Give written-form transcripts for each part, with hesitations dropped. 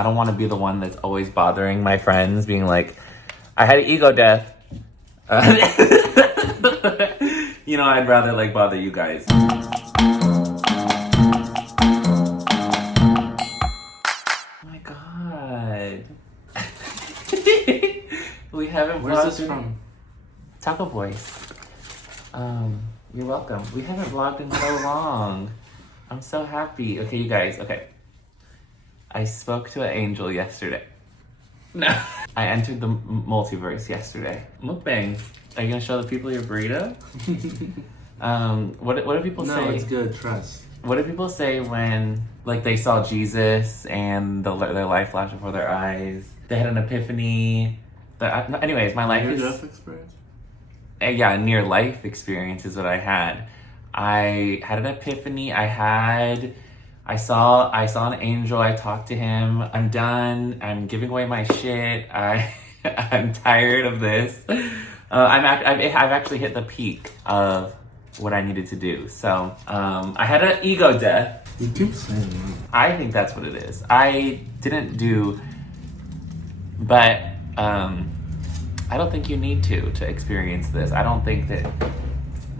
I don't want to be the one that's always bothering my friends, being like, I had an ego death. You know, I'd rather like bother you guys. Oh my god. We haven't. Where's this from? Taco Boys. You're welcome. We haven't vlogged in so long. I'm so happy. Okay, you guys. Okay. I spoke to an angel yesterday. No. I entered the multiverse yesterday. Mukbang. Are you gonna show the people your burrito? What do people say? No, it's good. Trust. What do people say when like they saw Jesus and their life flashed before their eyes? They had an epiphany. Anyways, my life is... Near-death experience? Yeah, near-life experience is what I had. I had an epiphany. I saw an angel. I talked to him. I'm done. I'm giving away my shit. I'm tired of this. I've actually hit the peak of what I needed to do. So I had an ego death. You keep saying that. I think that's what it is. I didn't do, but I don't think you need to experience this. I don't think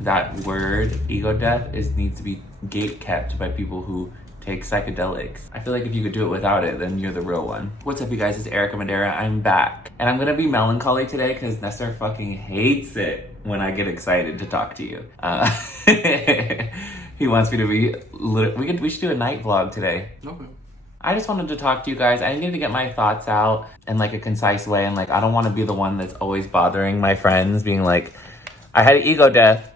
that word ego death needs to be gate kept by people who take psychedelics. I feel like if you could do it without it, then you're the real one. What's up, you guys? It's Erica Madeira. I'm back. And I'm gonna be melancholy today because Nestor fucking hates it when I get excited to talk to you. He wants me to be... We should do a night vlog today. Okay. I just wanted to talk to you guys. I needed to get my thoughts out in like a concise way. And like, I don't want to be the one that's always bothering my friends, being like, I had an ego death.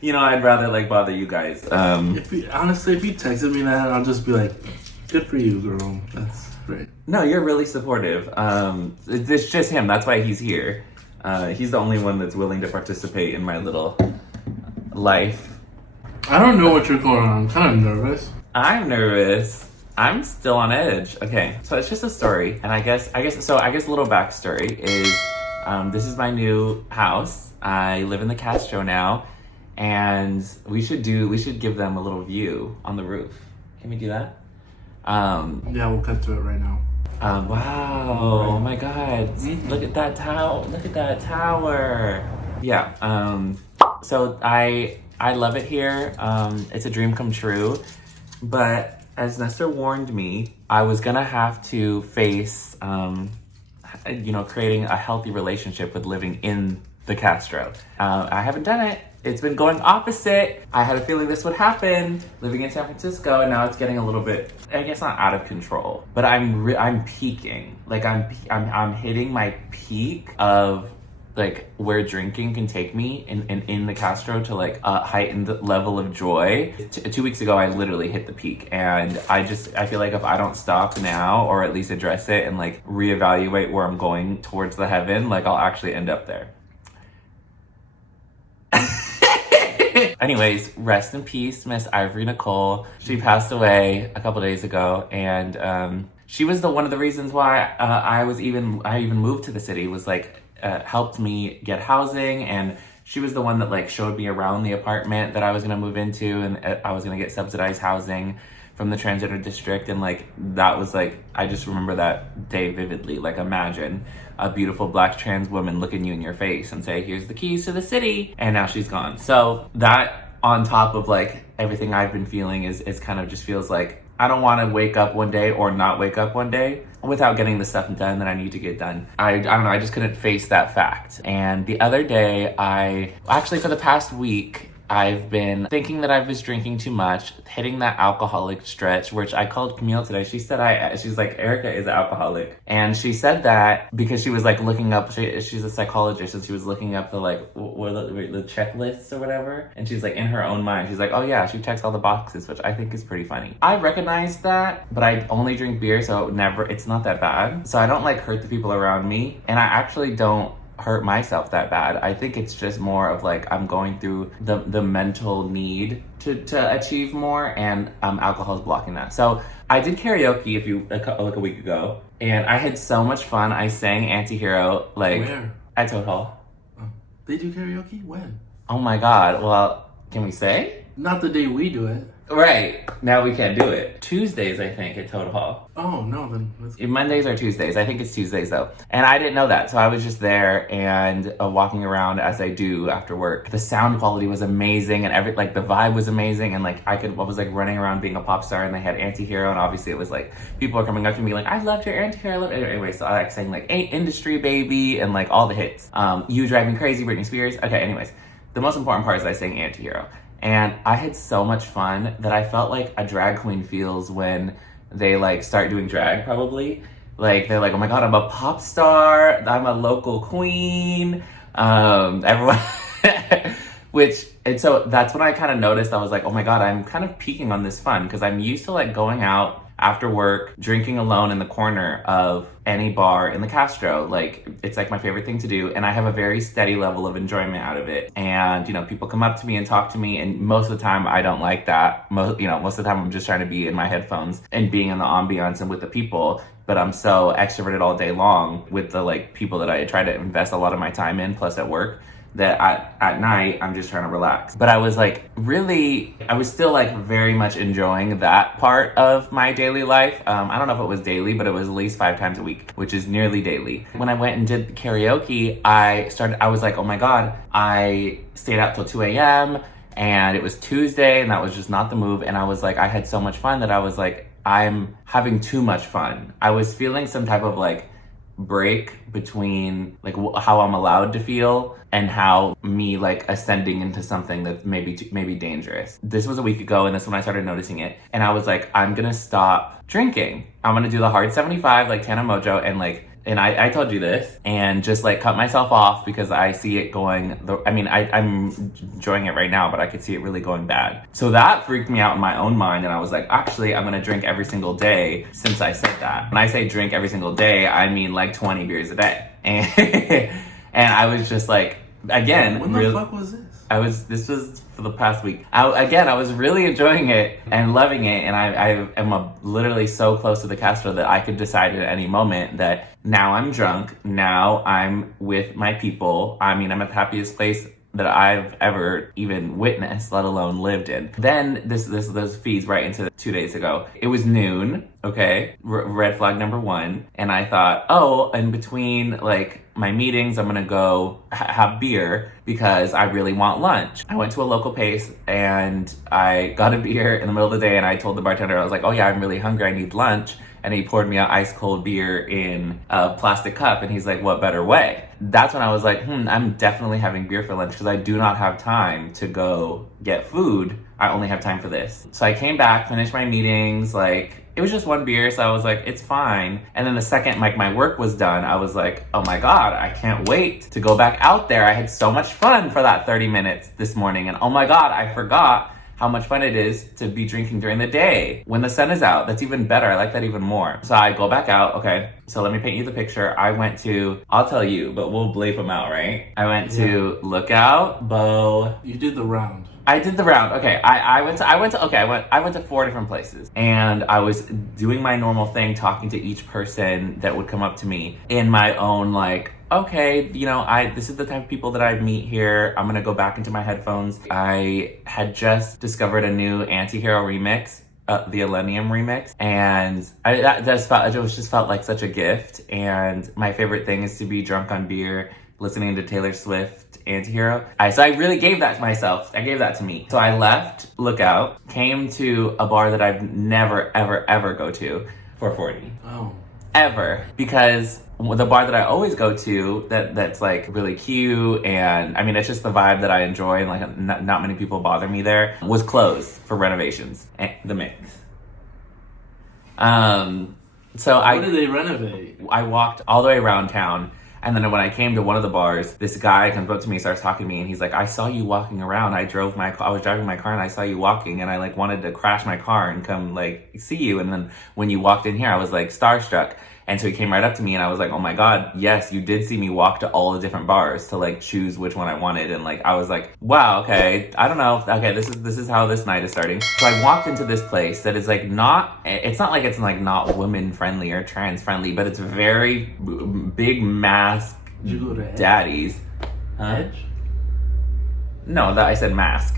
You know, I'd rather like bother you guys. Honestly, if you texted me that, I'll just be like, good for you, girl. That's great. No, you're really supportive. It's just him. That's why he's here. He's the only one that's willing to participate in my little life. I don't know what you're going on. I'm kind of nervous. I'm nervous. I'm still on edge. Okay, so it's just a story, and I guess a little backstory is, this is my new house. I live in the Castro now, and we should give them a little view on the roof. Can we do that? Yeah, we'll cut to it right now. Wow! Right. Oh my God! Mm-hmm. Look at that tower! Look at that tower! Yeah. So I love it here. It's a dream come true. But as Nestor warned me, I was gonna have to face, creating a healthy relationship with living in the Castro. I haven't done it. It's been going opposite. I had a feeling this would happen living in San Francisco, and now it's getting a little bit, I guess not out of control, but I'm peaking. Like I'm hitting my peak of like where drinking can take me in the Castro to like a heightened level of joy. 2 weeks ago, I literally hit the peak, and I feel like if I don't stop now, or at least address it and like reevaluate where I'm going towards the heaven, like I'll actually end up there. Anyways, rest in peace, Miss Ivory Nicole. She passed away a couple days ago, and she was one of the reasons why I even moved to the city. Was like helped me get housing, and she was the one that like showed me around the apartment that I was gonna move into, and I was gonna get subsidized housing from the transgender district. And like that was like, I just remember that day vividly. Like imagine a beautiful black trans woman looking you in your face and say, here's the keys to the city, and now she's gone. So that on top of like everything I've been feeling is kind of just feels like I don't want to wake up one day or not wake up one day without getting the stuff done that I need to get done. I don't know, I just couldn't face that fact. And the other day, for the past week, I've been thinking that I was drinking too much, hitting that alcoholic stretch, which I called Camille today. She said she's like, Erica is an alcoholic. And she said that because she was like looking up, she's a psychologist, and she was looking up the like, the checklists or whatever. And she's like, in her own mind, she's like, oh yeah, she checks all the boxes, which I think is pretty funny. I recognize that, but I only drink beer, so it's not that bad. So I don't like hurt the people around me. And I actually don't hurt myself that bad. I think it's just more of like I'm going through the mental need to achieve more, and alcohol is blocking that. So I did karaoke a week ago, and I had so much fun. I sang Anti-Hero like Where? At Toad Hall. Oh. They do karaoke? When? Oh my God. Well, can we say? Not the day we do it. Right. Now we can't do it. Tuesdays, I think, at Toad Hall. Oh, no, then let's go. Mondays or Tuesdays. I think it's Tuesdays, though. And I didn't know that, so I was just there and walking around as I do after work. The sound quality was amazing, and the vibe was amazing, and I was running around being a pop star, and they had Anti-Hero, and obviously it was people are coming up to me I loved your Anti-Hero. I love it. Anyway, so I sang Ain't Industry Baby and all the hits. You Drive Me Crazy, Britney Spears. Okay, anyways, the most important part is I sang Anti-Hero. And I had so much fun that I felt like a drag queen feels when they start doing drag, probably. They're oh my God, I'm a pop star, I'm a local queen, everyone. And so that's when I kind of noticed, I was oh my God, I'm kind of peaking on this fun, because I'm used to going out after work, drinking alone in the corner of any bar in the Castro. It's my favorite thing to do, and I have a very steady level of enjoyment out of it. And people come up to me and talk to me, and most of the time I don't like that. Most of the time I'm just trying to be in my headphones and being in the ambiance and with the people. But I'm so extroverted all day long with the people that I try to invest a lot of my time in, plus at work, that at night I'm just trying to relax. But I was I was still very much enjoying that part of my daily life. I don't know if it was daily, but it was at least 5 times a week, which is nearly daily. When I went and did karaoke, I was oh my God, I stayed out till 2 a.m. and it was Tuesday, and that was just not the move. And I was I had so much fun that I was I'm having too much fun. I was feeling some type of break between how I'm allowed to feel and how me ascending into something that's maybe dangerous. This was a week ago, and this is when I started noticing it, and I was I'm gonna stop drinking. I'm gonna do the hard 75 Tana Mojo, and I told you this, and just cut myself off, because I see it going, I'm enjoying it right now, but I could see it really going bad. So that freaked me out in my own mind, and I was actually, I'm gonna drink every single day since I said that. When I say drink every single day, I mean 20 beers a day. And I was just again, when the fuck was this? This was for the past week. I was really enjoying it and loving it, and I am literally so close to the Castro that I could decide at any moment that now I'm drunk, now I'm with my people. I'm at the happiest place that I've ever even witnessed, let alone lived in. Then this feeds right into 2 days ago. It was noon, okay, red flag number 1, and I thought, in between my meetings, I'm gonna go have beer because I really want lunch. I went to a local place and I got a beer in the middle of the day, and I told the bartender, I was oh yeah, I'm really hungry, I need lunch. And he poured me an ice cold beer in a plastic cup, and he's what better way? That's when I was I'm definitely having beer for lunch, because I do not have time to go get food. I only have time for this. So I came back, finished my meetings, it was just 1 beer, so I was it's fine. And then the second my work was done, I was oh my God, I can't wait to go back out there. I had so much fun for that 30 minutes this morning, and oh my God, I forgot how much fun it is to be drinking during the day when the sun is out. That's even better. I like that even more. So I go back out. Okay, so let me paint you the picture. I went to, I'll tell you, but we'll bleep them out, right? I went to Lookout, Bow. You did the round. I did the round. Okay, I went to 4 different places, and I was doing my normal thing, talking to each person that would come up to me in my own okay, this is the type of people that I meet here. I'm gonna go back into my headphones. I had just discovered a new Anti-Hero remix, the Millennium remix, and it just felt like such a gift. And my favorite thing is to be drunk on beer, listening to Taylor Swift, Anti-Hero. So I really gave that to myself. I gave that to me. So I left Lookout, came to a bar that I've never, ever, ever go to for 40. Oh. Ever. Because the bar that I always go to that's really cute, and it's just the vibe that I enjoy, and not many people bother me there, was closed for renovations. The Mix. So What did they renovate? I walked all the way around town, and then when I came to one of the bars, this guy comes up to me, starts talking to me, and he's I saw you walking around. I was driving my car, and I saw you walking, and I wanted to crash my car and come see you. And then when you walked in here, I was starstruck. And so he came right up to me, and I was oh my God, yes, you did see me walk to all the different bars to choose which one I wanted. And I was wow, okay, I don't know. Okay, this is how this night is starting. So I walked into this place that is not, it's not it's not women friendly or trans friendly, but it's very big mask Did you go to daddies. Edge? No, I said mask.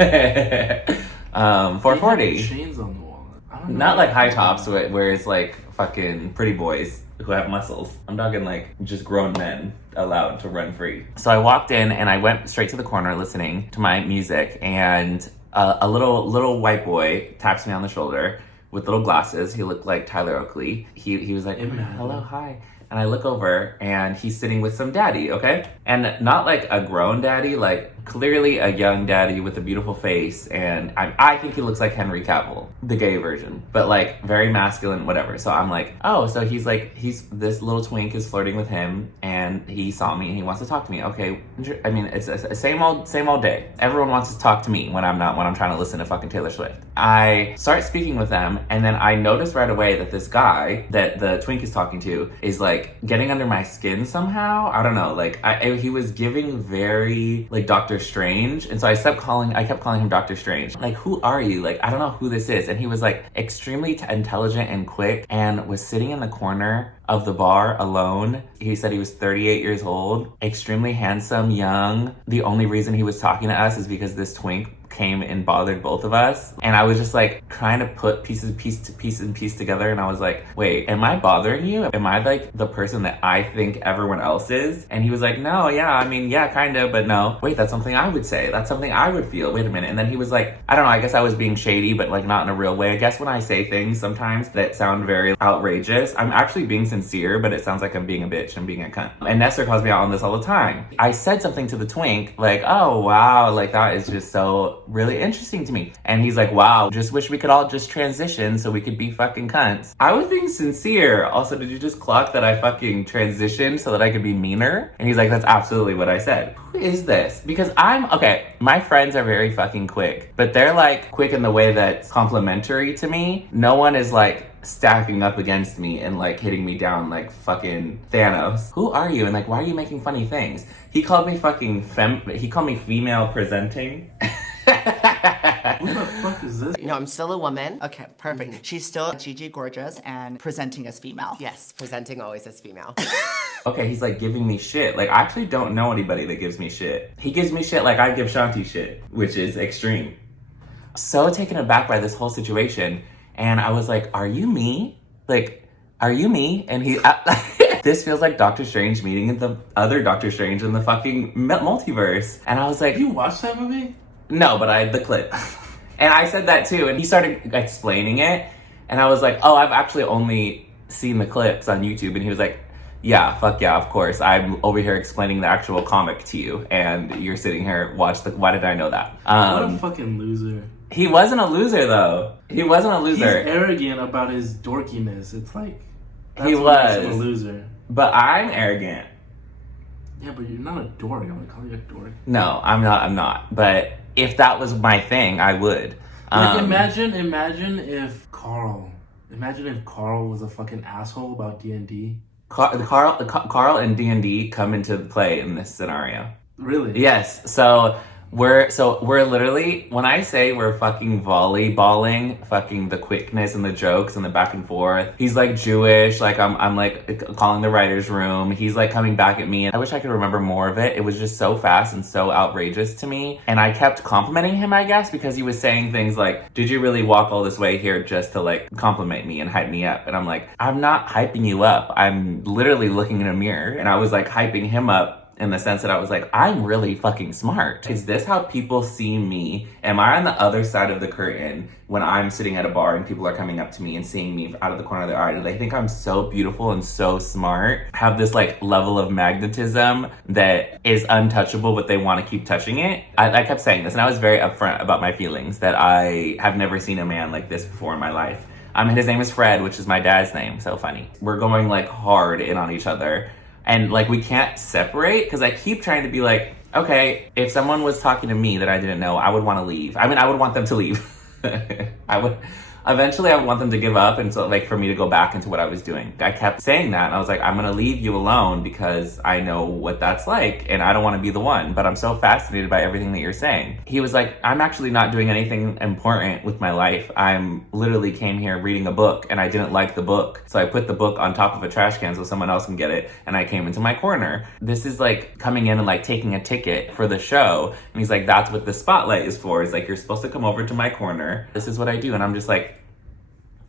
440. Chains on the wall. I don't know. Not like high tops where it's like fucking pretty boys who have muscles. I'm talking like just grown men allowed to run free. So I walked in and I went straight to the corner listening to my music, and a little white boy taps me on the shoulder with little glasses. He looked like Tyler Oakley. He was like, hello, hi. And I look over and he's sitting with some daddy, okay? And not like a grown daddy, like clearly a young daddy with a beautiful face. And I think he looks like Henry Cavill, the gay version, but like very masculine, whatever. So I'm like, oh, so he's this little twink is flirting with him and he saw me and he wants to talk to me. Okay, I mean, it's a same old day. Everyone wants to talk to me when I'm trying to listen to fucking Taylor Swift. I start speaking with them and then I notice right away that this guy that the twink is talking to is like getting under my skin somehow. I don't know, like he was giving very like Doctor Strange, and so I kept calling him Doctor Strange. Like, who are you? Like, I don't know who this is. And he was like extremely intelligent and quick and was sitting in the corner of the bar alone. He said he was 38 years old, extremely handsome, young. The only reason he was talking to us is because this twink came and bothered both of us. And I was just like trying to put piece together, and I was like, wait, am I bothering you? Am I like the person that I think everyone else is? And he was like, no, yeah, I mean, yeah, kind of, but no. Wait, that's something I would say. That's something I would feel. Wait a minute. And then he was like, I don't know, I guess I was being shady, but like not in a real way. I guess when I say things sometimes that sound very outrageous, I'm actually being sincere, but it sounds like I'm being a bitch. I'm being a cunt. And Nestor calls me out on this all the time. I said something to the twink, like, oh, wow, like that is just so really interesting to me. And he's like, wow, just wish we could all just transition so we could be fucking cunts. I was being sincere. Also, did you just clock that I fucking transitioned so that I could be meaner? And he's like, that's absolutely what I said. Who is this? Because okay, my friends are very fucking quick, but they're like quick in the way that's complimentary to me. No one is like stacking up against me and like hitting me down like fucking Thanos. Who are you? And like, why are you making funny things? He called me fucking he called me female presenting. Who the fuck is this? No, I'm still a woman. Okay, perfect. She's still Gigi gorgeous and presenting as female. Yes, presenting always as female. Okay, he's like giving me shit. Like, I actually don't know anybody that gives me shit. He gives me shit like I give Shanti shit, which is extreme. So taken aback by this whole situation. And I was like, are you me? Like, are you me? And he, this feels like Doctor Strange meeting the other Doctor Strange in the fucking multiverse. And I was like, You watched that movie? no, but I had the clip. And I said that too. And he started explaining it. And I was like, oh, I've actually only seen the clips on YouTube. And he was like, yeah, fuck yeah, of course. I'm over here explaining the actual comic to you. And you're sitting here, why did I know that? What a fucking loser. He wasn't a loser though. He wasn't a loser. He's arrogant about his dorkiness. It's like, that's He what makes him was. a loser. But I'm arrogant. Yeah, but you're not a dork. I'm gonna call you a dork. No, I'm not. But if that was my thing, I would. Like, imagine if Carl was a fucking asshole about D&D. Carl and D&D come into play in this scenario. Really? Yes. So we're literally, when I say we're fucking volleyballing, fucking the quickness and the jokes and the back and forth. He's like Jewish, like I'm like calling the writer's room. He's like coming back at me, and I wish I could remember more of it. It was just so fast and so outrageous to me. And I kept complimenting him, I guess, because he was saying things like, did you really walk all this way here just to like compliment me and hype me up? And I'm like, I'm not hyping you up. I'm literally looking in a mirror, and I was like hyping him up in the sense that I was like, I'm really fucking smart. Is this how people see me? Am I on the other side of the curtain when I'm sitting at a bar and people are coming up to me and seeing me out of the corner of their eye? Do they think I'm so beautiful and so smart? Have this like level of magnetism that is untouchable, but they want to keep touching it? I kept saying this, and I was very upfront about my feelings that I have never seen a man like this before in my life. His name is Fred, which is my dad's name. So funny. We're going like hard in on each other. And like, we can't separate, because I keep trying to be like, okay, if someone was talking to me that I didn't know, I would want to leave. I mean, I would want them to leave. I would Eventually, I would want them to give up, and so like for me to go back into what I was doing. I kept saying that, and I was like, I'm gonna leave you alone because I know what that's like, and I don't want to be the one. But I'm so fascinated by everything that you're saying. He was like, I'm actually not doing anything important with my life. I'm literally came here reading a book, and I didn't like the book, so I put the book on top of a trash can so someone else can get it, and I came into my corner. This is like coming in and like taking a ticket for the show, and he's like, that's what the spotlight is for. It's like, you're supposed to come over to my corner. This is what I do, and I'm just like,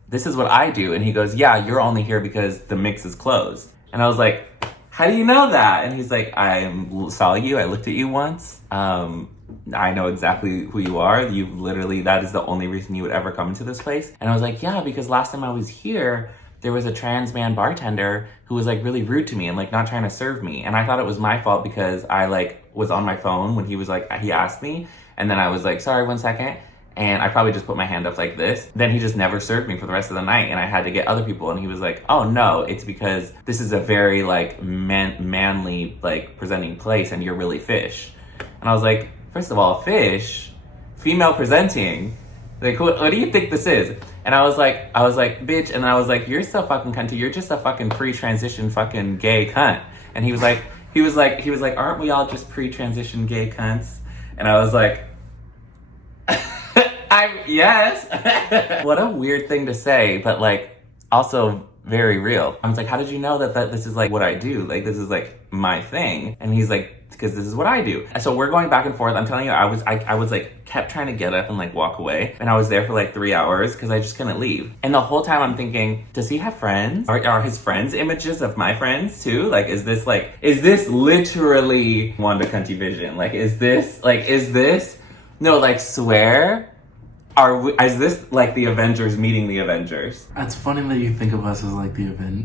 this is what I do. And he goes, yeah, you're only here because the mix is closed. And I was like, how do you know that? And he's like, I saw you, I looked at you once. I know exactly who you are. You've literally, that is the only reason you would ever come into this place. And I was like, yeah, because last time I was here, there was a trans man bartender who was like really rude to me and like not trying to serve me. And I thought it was my fault because I like was on my phone when he was like, he asked me. And then I was like, sorry, 1 second. And I probably just put my hand up like this. Then he just never served me for the rest of the night, and I had to get other people. And he was like, oh no, it's because this is a very like manly like presenting place, and you're really fish. And I was like, first of all, fish, female presenting, like what do you think this is? And I was like, bitch. And then I was like, you're so fucking cunty. You're just a fucking pre-transition fucking gay cunt. And he was like, aren't we all just pre-transition gay cunts? And I was like, yes. What a weird thing to say, but like also very real. I was like, how did you know that this is like what I do? Like, this is like my thing. And he's like, because this is what I do. And so we're going back and forth. I'm telling you, I was like, kept trying to get up and like walk away. And I was there for like 3 hours because I just couldn't leave. And the whole time I'm thinking, does he have friends? Are his friends images of my friends too? Like, is this literally Wanda Cunty Vision? Like, is this, no, like swear? Is this like the Avengers meeting the Avengers? It's funny that you think of us as like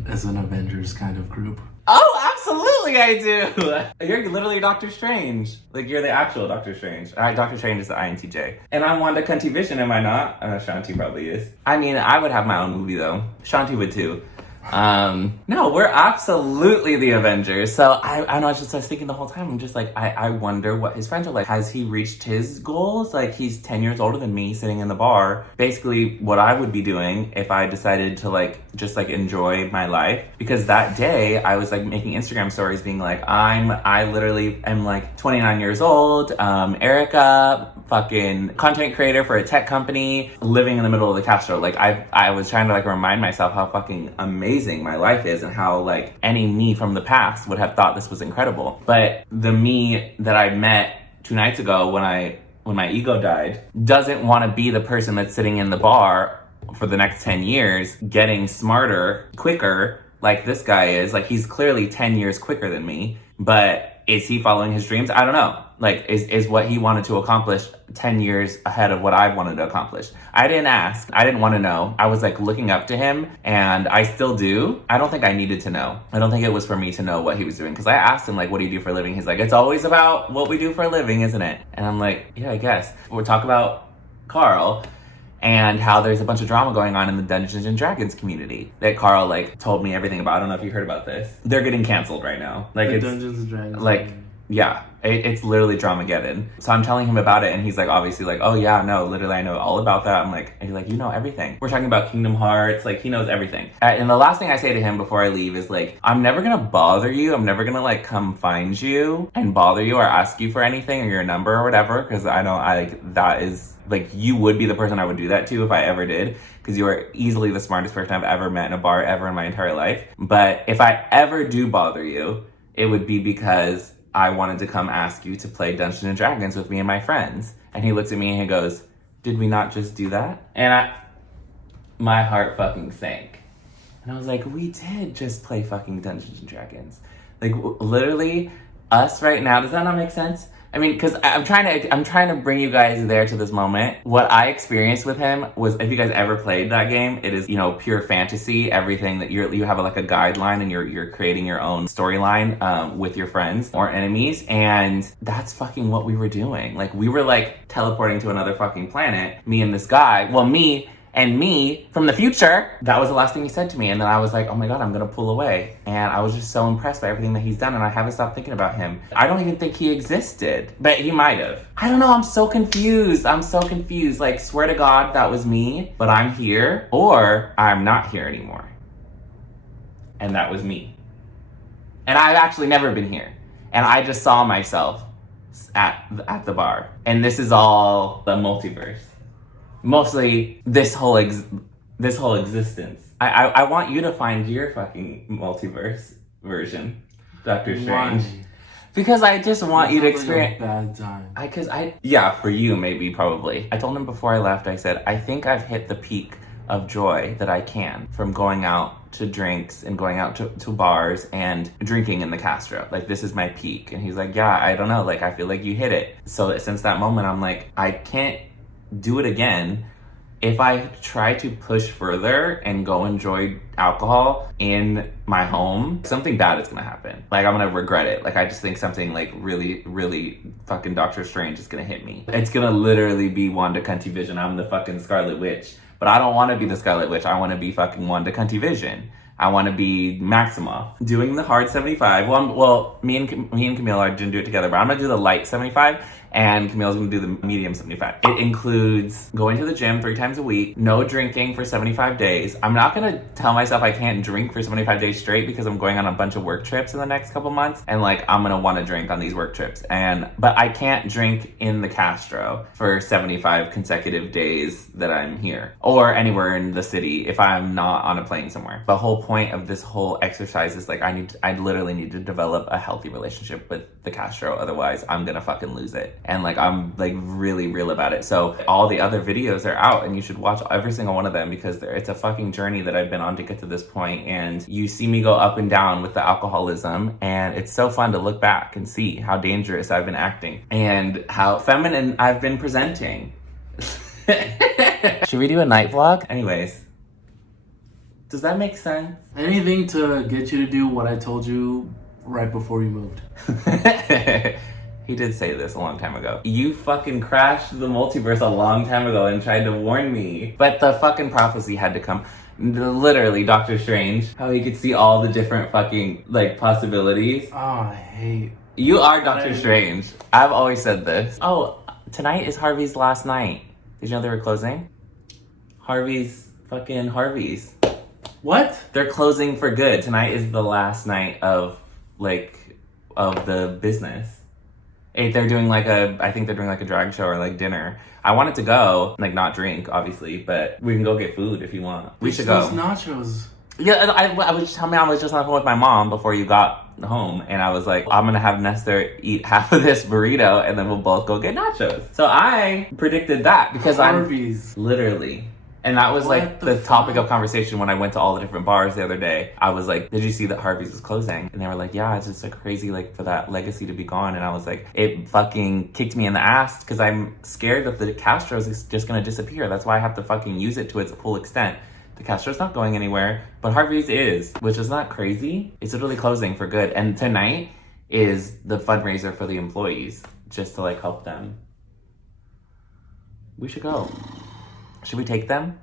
as an Avengers kind of group. Oh, absolutely I do. You're literally Doctor Strange. Like, you're the actual Doctor Strange. Doctor Strange is the INTJ. And I'm Wanda Cunty Vision, am I not? Shanti probably is. I mean, I would have my own movie though. Shanti would too. No, we're absolutely the Avengers. So I know, I was thinking the whole time, I'm just like, I wonder what his friends are like. Has he reached his goals? Like, he's 10 years older than me, sitting in the bar. Basically what I would be doing if I decided to like, just like enjoy my life. Because that day I was like making Instagram stories being like, I literally am like 29 years old, Erica, fucking content creator for a tech company, living in the middle of the Castro. Like, I was trying to like remind myself how fucking amazing my life is and how like any me from the past would have thought this was incredible. But the me that I met 2 nights ago when my ego died doesn't want to be the person that's sitting in the bar for the next 10 years getting smarter quicker like this guy is. Like, he's clearly 10 years quicker than me, but is he following his dreams? I don't know. Like, is what he wanted to accomplish 10 years ahead of what I wanted to accomplish? I didn't ask. I didn't want to know. I was like looking up to him, and I still do. I don't think I needed to know. I don't think it was for me to know what he was doing, because I asked him, like, what do you do for a living? He's like, it's always about what we do for a living, isn't it? And I'm like, yeah, I guess. We'll talk about Carl and how there's a bunch of drama going on in the Dungeons and Dragons community that Carl like told me everything about. I don't know if you heard about this. They're getting canceled right now. Like, it's Dungeons and Dragons. Like, yeah, it's literally Dramageddon. So I'm telling him about it, and he's like, obviously like, oh yeah, no, literally I know all about that. I'm like, and he's like, you know everything. We're talking about Kingdom Hearts, like he knows everything. And the last thing I say to him before I leave is like, I'm never gonna bother you. I'm never gonna like come find you and bother you or ask you for anything or your number or whatever, because that is like, you would be the person I would do that to if I ever did, because you are easily the smartest person I've ever met in a bar ever in my entire life. But if I ever do bother you, it would be because I wanted to come ask you to play Dungeons and Dragons with me and my friends. And he looks at me and he goes, did we not just do that? And my heart fucking sank. And I was like, we did just play fucking Dungeons and Dragons. Like, literally, us right now. Does that not make sense? I mean, because I'm trying to bring you guys there to this moment. What I experienced with him was, if you guys ever played that game, it is, pure fantasy. Everything that you have like a guideline, and you're creating your own storyline with your friends or enemies, and that's fucking what we were doing. Like, we were like teleporting to another fucking planet. Me and this guy. Well, me And me, from the future, that was the last thing he said to me. And then I was like, oh my God, I'm gonna pull away. And I was just so impressed by everything that he's done, and I haven't stopped thinking about him. I don't even think he existed, but he might have. I don't know, I'm so confused. Like, swear to God, that was me, but I'm here, or I'm not here anymore. And that was me. And I've actually never been here. And I just saw myself at the bar. And this is all the multiverse. Mostly this whole existence. I want you to find your fucking multiverse version, Dr. Strange. Why? Because I just want you to experience. Like a bad time. Yeah, for you maybe, probably. I told him before I left, I said, I think I've hit the peak of joy that I can from going out to drinks and going out to bars and drinking in the Castro. Like, this is my peak. And he's like, yeah, I don't know. Like, I feel like you hit it. So since that moment, I'm like, I can't do it again. If I try to push further and go enjoy alcohol in my home, something bad is gonna happen. Like, I'm gonna regret it. Like, I just think something like really, really fucking Doctor Strange is gonna hit me. It's gonna literally be Wanda Cunty Vision. I'm the fucking Scarlet Witch. But I don't want to be the Scarlet Witch. I want to be fucking Wanda Cunty Vision. I want to be Maximoff. Doing the hard 75. Well, me and Camille are gonna do it together, but I'm gonna do the light 75, and Camille's gonna do the medium 75. It includes going to the gym 3 times a week, no drinking for 75 days. I'm not gonna tell myself I can't drink for 75 days straight because I'm going on a bunch of work trips in the next couple months, and like, I'm gonna want to drink on these work trips. But I can't drink in the Castro for 75 consecutive days that I'm here, or anywhere in the city if I'm not on a plane somewhere. The whole point of this whole exercise is like, I literally need to develop a healthy relationship with the Castro, otherwise I'm gonna fucking lose it. And like, I'm like really real about it. So all the other videos are out, and you should watch every single one of them, because it's a fucking journey that I've been on to get to this point. And you see me go up and down with the alcoholism, and it's so fun to look back and see how dangerous I've been acting and how feminine I've been presenting. Should we do a night vlog? Anyways, does that make sense? Anything to get you to do what I told you right before you moved. He did say this a long time ago. You fucking crashed the multiverse a long time ago and tried to warn me. But the fucking prophecy had to come. Literally, Doctor Strange, how he could see all the different fucking, like, possibilities. Oh, I hate... You are Doctor Strange. I've always said this. Oh, tonight is Harvey's last night. Did you know they were closing? Harvey's. What? They're closing for good. Tonight is the last night of the business. They're doing I think they're doing like a drag show or like dinner. I wanted to go, like, not drink, obviously, but we can go get food if you want. We should go. Nachos. Yeah, I was just on the phone with my mom before you got home, and I was like, I'm gonna have Nestor eat half of this burrito, and then we'll both go get nachos. So I predicted that because Harvey's. Literally. And that was like the topic of conversation when I went to all the different bars the other day. I was like, did you see that Harvey's was closing? And they were like, yeah, it's just so crazy, like, for that legacy to be gone. And I was like, it fucking kicked me in the ass, because I'm scared that the Castro's is just gonna disappear. That's why I have to fucking use it to its full extent. The Castro's not going anywhere, but Harvey's is, which is not crazy. It's literally closing for good. And tonight is the fundraiser for the employees, just to like help them. We should go. Should we take them?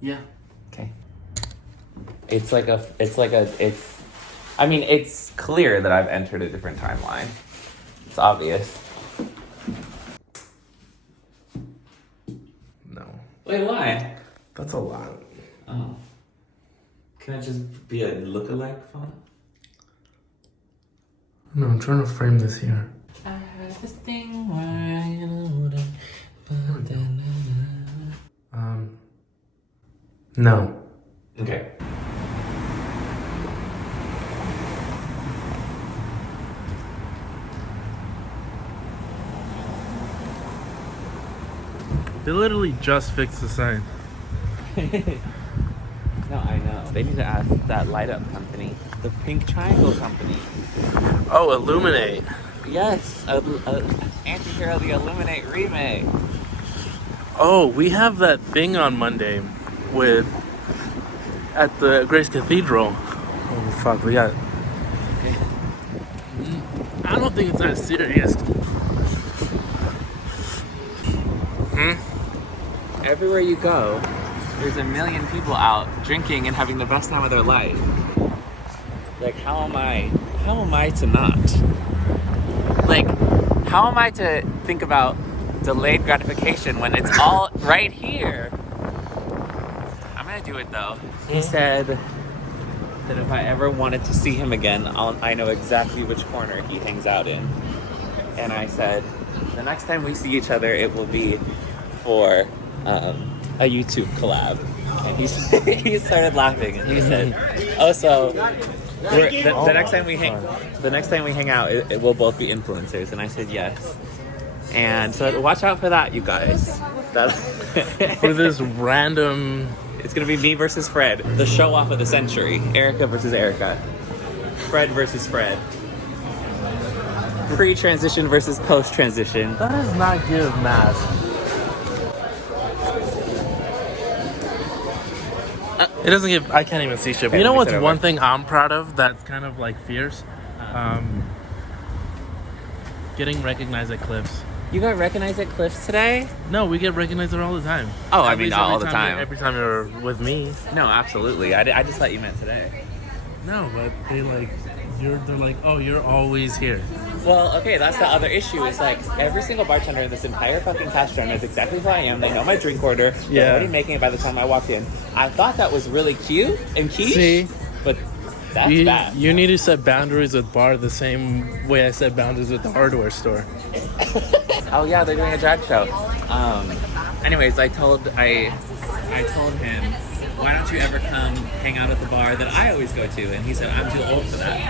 Yeah. Okay. It's clear that I've entered a different timeline. It's obvious. No. Wait, why? That's a lot. Oh. Can it just be a lookalike font? No, I'm trying to frame this here. I heard this thing where you know that. No. Okay. They literally just fixed the sign. No, I know. They need to ask that light up company, the Pink Triangle company. Oh, Illuminate. Yes, Anti-Hero the Illuminate remake. Oh, we have that thing on Monday at the Grace Cathedral. Oh fuck, we got. I don't think it's that serious. Everywhere you go, there's a million people out drinking and having the best time of their life. Like, how am I to not? Like, how am I to think about delayed gratification when it's all right here? I'm gonna do it though. He said that if I ever wanted to see him again, I know exactly which corner he hangs out in. And I said, the next time we see each other, it will be for a YouTube collab. And he started laughing and he said, "Oh, so the next time we hang out, it will both be influencers." And I said yes. And so watch out for that, you guys. For this random. It's gonna be me versus Fred, the show off of the century. Erica versus Erica. Fred versus Fred. Pre-transition versus post-transition. That does not give mass. It doesn't give. I can't even see shit. But you know what's one thing I'm proud of that's kind of like fierce? Getting recognized at Cliffs. You got recognized at Cliffs today? No, we get recognized there all the time. Oh, I mean, all the time. Every time you're with me. No, absolutely. I just thought you meant today. No, but they're like, oh, you're always here. Well, okay, that's the other issue is like every single bartender in this entire fucking Castro knows exactly who I am. They know my drink order. They're already making it by the time I walked in. I thought that was really cute and quiche. See? But that's bad. You need to set boundaries with bar the same way I set boundaries with the hardware store. Oh yeah, they're doing a drag show. Anyways, I told him, why don't you ever come hang out at the bar that I always go to? And he said, I'm too old for that.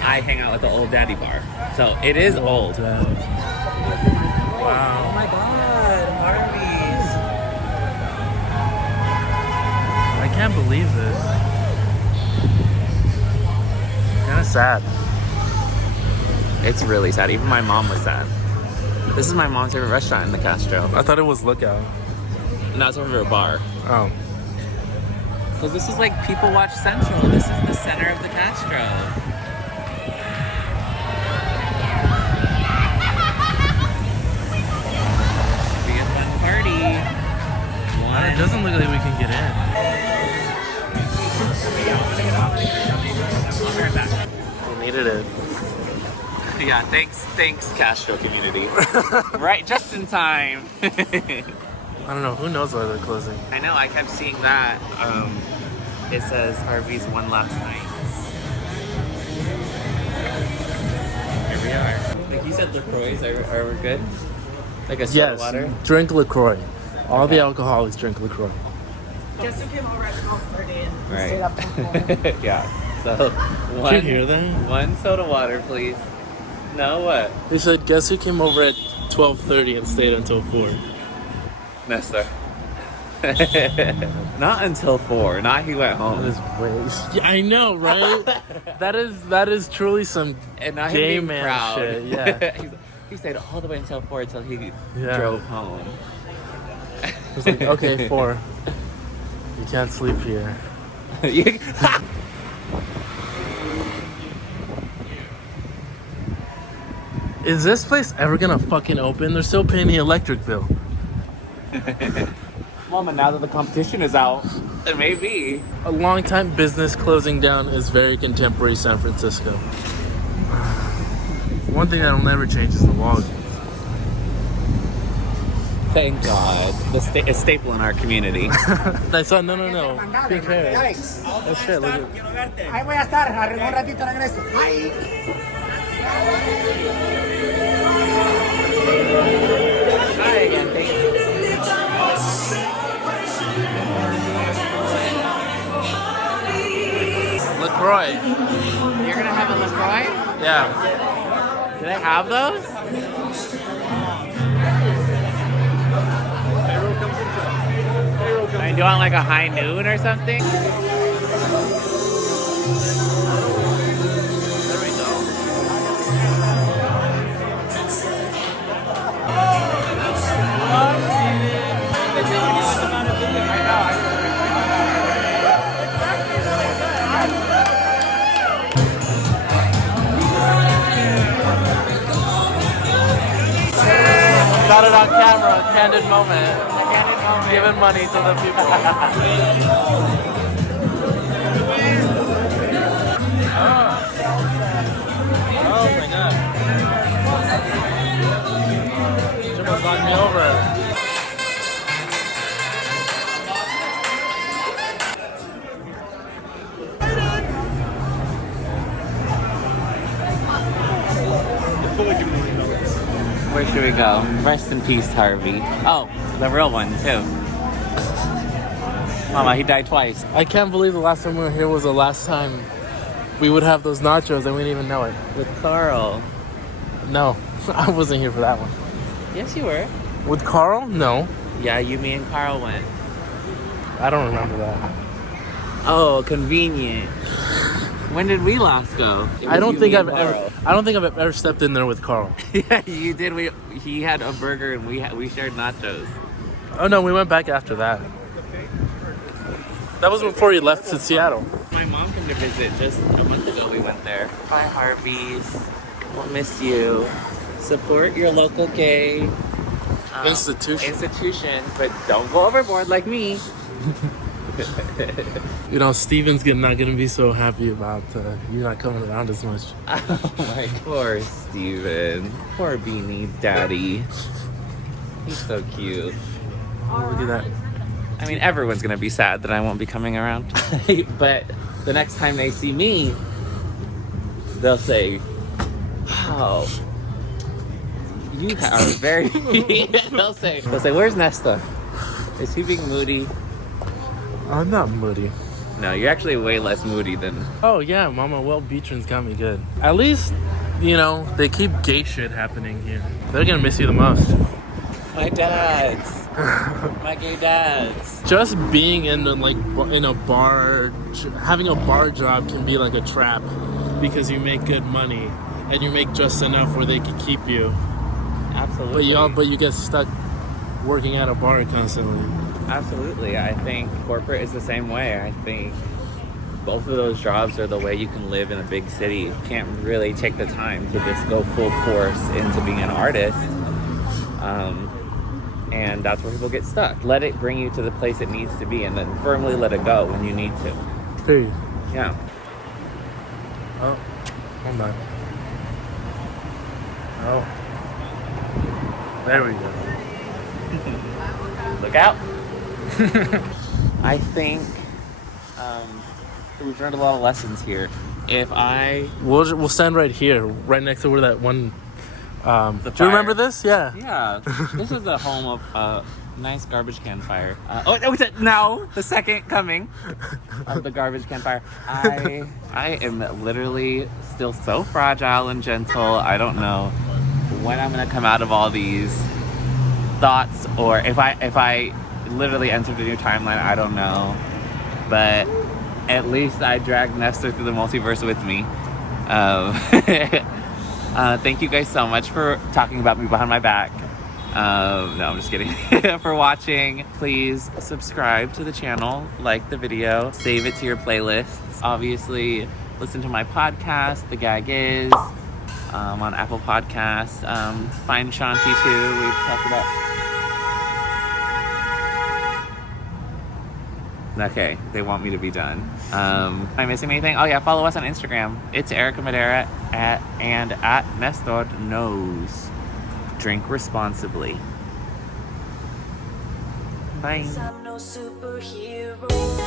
I hang out at the old daddy bar. So it is old. Wow. Oh my god, Harvey's. I can't believe this. Kind of sad. It's really sad. Even my mom was sad. This is my mom's favorite restaurant in the Castro. I thought it was Lookout. No, it's her favorite bar. Oh. Because this is like People Watch Central. This is the center of the Castro. Should be a fun party. It doesn't look like we can get in. I'll be right back. We needed it. Yeah, thanks Castro community. Right, just in time. I don't know. Who knows why they're closing? I know, I kept seeing that. It says Harvey's one last night. Here we are. Like you said, LaCroix, are we good? Like a soda water? Drink LaCroix. All the alcoholics drink LaCroix. Just came over at 12:30 and Right. stayed up till 4. Yeah. So, Did you hear them? one soda water, please. No, what? They said, guess who came over at 12:30 and stayed until 4? Nestor. Not until 4. Not he went home. That is way. Yeah, I know, right? that is truly some And not gay him being man proud. shit. Yeah. He stayed all the way until 4 until he Yeah. drove home. It's like, okay, 4. You can't sleep here. Is this place ever gonna fucking open? They're still paying the electric bill. Mama, now that the competition is out, it may be. A long time business closing down is very contemporary San Francisco. One thing that'll never change is the Walgreens. Thank God. A staple in our community. I saw, no. Big hair. Oh shit, look at. Ahí voy a estar, un ratito regreso. Bye. Hi again, thank you. LaCroix. You're gonna have a LaCroix? Yeah. Do they have those? I mean, do you want like a high noon or something? There we go. Shout it on camera, candid moment. Giving money to the people. Oh my god. She almost knocked me over. Where should we go? Rest in peace, Harvey. Oh, the real one, too. Mama, he died twice. I can't believe the last time we were here was the last time we would have those nachos and we didn't even know it. With Carl. No, I wasn't here for that one. Yes, you were. With Carl? No. Yeah, you, me, and Carl went. I don't remember that. Oh, convenient. When did we last go? I don't think I've ever stepped in there with Carl. Yeah, you did. He had a burger and we shared nachos. Oh no, we went back after that. That was before he left to Seattle. My mom came to visit just a month ago. We went there. Bye, Harvey's. We'll miss you. Support your local gay institutions, but don't go overboard like me. You know, Steven's not gonna be so happy about you not coming around as much. Oh my, poor Steven. Poor Beanie Daddy. He's so cute. Look at that. I mean, everyone's gonna be sad that I won't be coming around. But the next time they see me, they'll say, wow, you are very... they'll say, where's Nestor? Is he being moody? I'm not moody. No, you're actually way less moody than... Oh yeah, Mama, well, Beatron's got me good. At least, you know, they keep gay shit happening here. They're gonna miss you the most. My dads. My gay dads. Just being in a bar, having a bar job can be like a trap because you make good money and you make just enough where they can keep you. Absolutely. But you get stuck working at a bar constantly. Absolutely. I think corporate is the same way. I think both of those jobs are the way you can live in a big city. You can't really take the time to just go full force into being an artist. And that's where people get stuck. Let it bring you to the place it needs to be and then firmly let it go when you need to. Period. Yeah. Oh, hold on. Oh. There we go. Look out. I think we've learned a lot of lessons here. We'll stand right here, right next to where that one. Do you remember this? Yeah. Yeah. This is the home of a nice garbage can fire. The second coming of the garbage can fire. I am literally still so fragile and gentle. I don't know when I'm gonna come out of all these thoughts, or if I literally entered a new timeline, I don't know. But at least I dragged Nestor through the multiverse with me. Thank you guys so much for talking about me behind my back. No, I'm just kidding. For watching, please subscribe to the channel, like the video, save it to your playlists. Obviously, listen to my podcast, The Gag Is, on Apple Podcasts. Find Shanti too. We've talked about... Okay, they want me to be done. Am I missing anything? Oh yeah, follow us on Instagram. It's Erica Madera and at Nestor Knows. Drink responsibly. Bye. I'm no superhero.